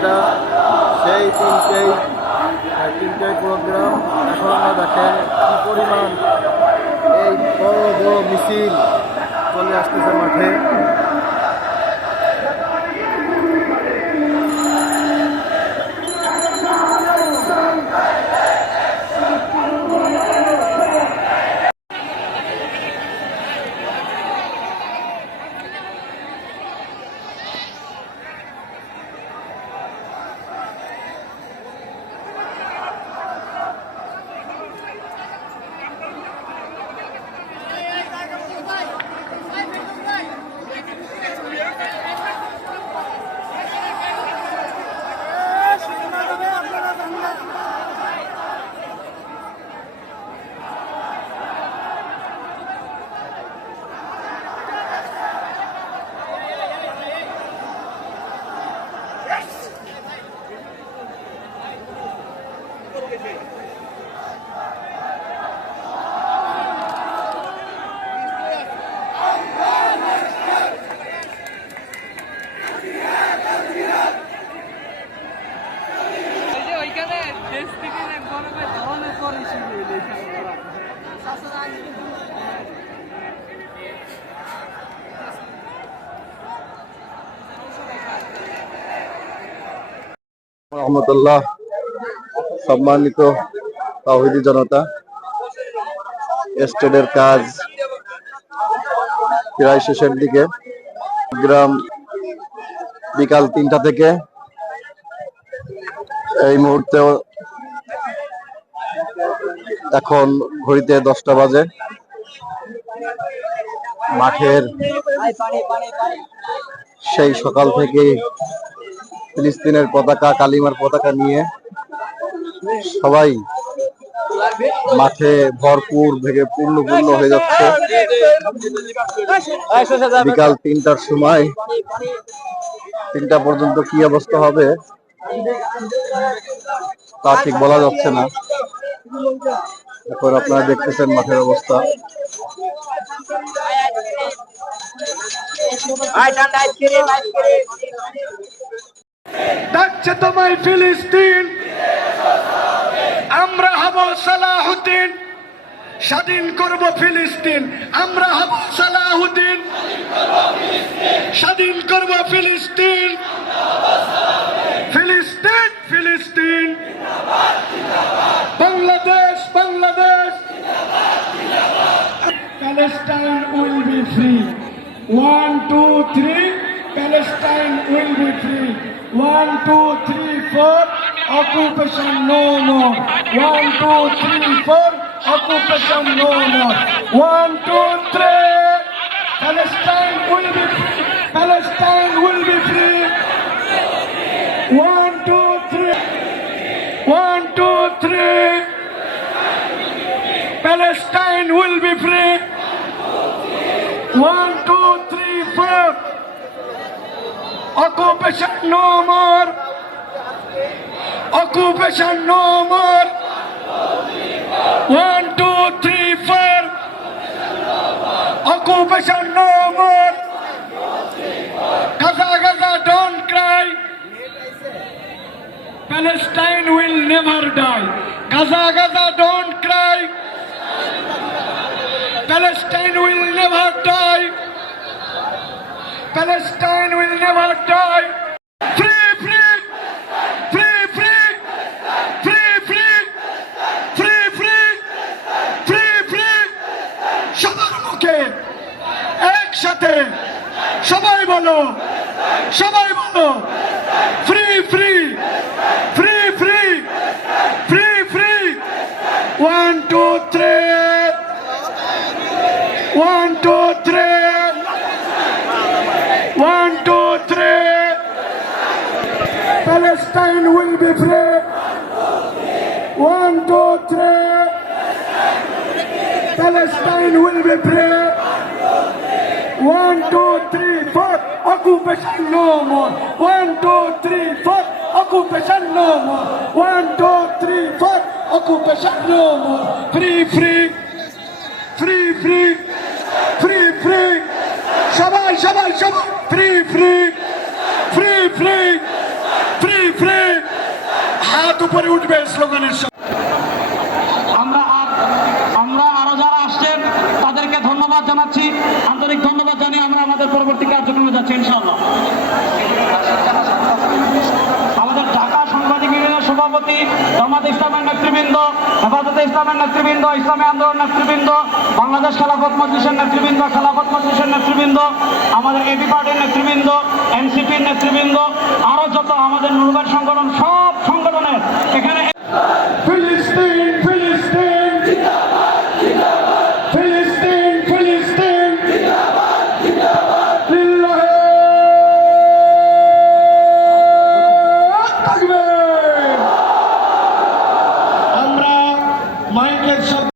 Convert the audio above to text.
বাজে সেই তিনটেই তিনটেই প্রোগ্রাম এখন দেখেন কি পরিমাণ এই বড় বড় মিছিল চলে আসতেছে মাঠে। রহমতুল্লাহ, সম্মানিত তাহিদি জনতা, এস্টেডের কাজ প্রায় শেষের দিকে। গ্রাম বিকাল তিনটা থেকে এই মুহূর্তে এখন ঘড়িতে দশটা বাজে। মাঠের সেই সকাল থেকে ফিলিস্তিনের পতাকা, কালিমার পতাকা নিয়ে সবাই মাঠে ভরপুর ভেগে পূর্ণ পূর্ণ হয়ে যাচ্ছে। বিকাল তিনটার সময় তিনটা পর্যন্ত কি অবস্থা হবে তা ঠিক বলা যাচ্ছে না। এখন আপনারা দেখতেছেন মাঠের অবস্থা। ডাকছে তোমায় ফিলিস্তিন। আমরা হব সালাহুদ্দিন। স্বাধীন করব ফিলিস্তিন। আমরা হব সালাহুদ্দিন। স্বাধীন করব ফিলিস্তিন। One, two, three, four. Occupation no more. One, two, three, four. Occupation no more. One, two, three. Palestine will be free. Palestine will be free. One, two, three. One, two, three. Palestine will be free. One, two, three, four. Occupation no more. Occupation no more. One, two, three, four. Occupation no more. Gaza, Gaza, don't cry. Palestine will never die. Gaza, Gaza, don't cry. Palestine will never. Palestine will never die. Free, free, free, free, free, free, free, free, free, free. সবার মুখে একসাথে সবাই বলো সবাই বলো free free free free free free one Palestine will be free. One, two, three. four. occupation no more. One, two, three, four, occupation no more. One, two, three, four, occupation no more. Free, free, free, free, free, free. সবাই সবাই সবাই free free free free free free হাত উপরে উঠবে স্লোগানের সাথে জামাত ইসলামের নেতৃবৃন্দ, হেফাজতে ইসলামের নেতৃবৃন্দ, ইসলামী আন্দোলন নেতৃবৃন্দ, বাংলাদেশ খেলাফত মজলিসের নেতৃবৃন্দ, খেলাফত মজলিসের নেতৃবৃন্দ, আমাদের এবি পার্টির নেতৃবৃন্দ, এনসিপির নেতৃবৃন্দ আরও যত আমাদের নুরবাদ সংগঠন, সব সংগঠনের এখানে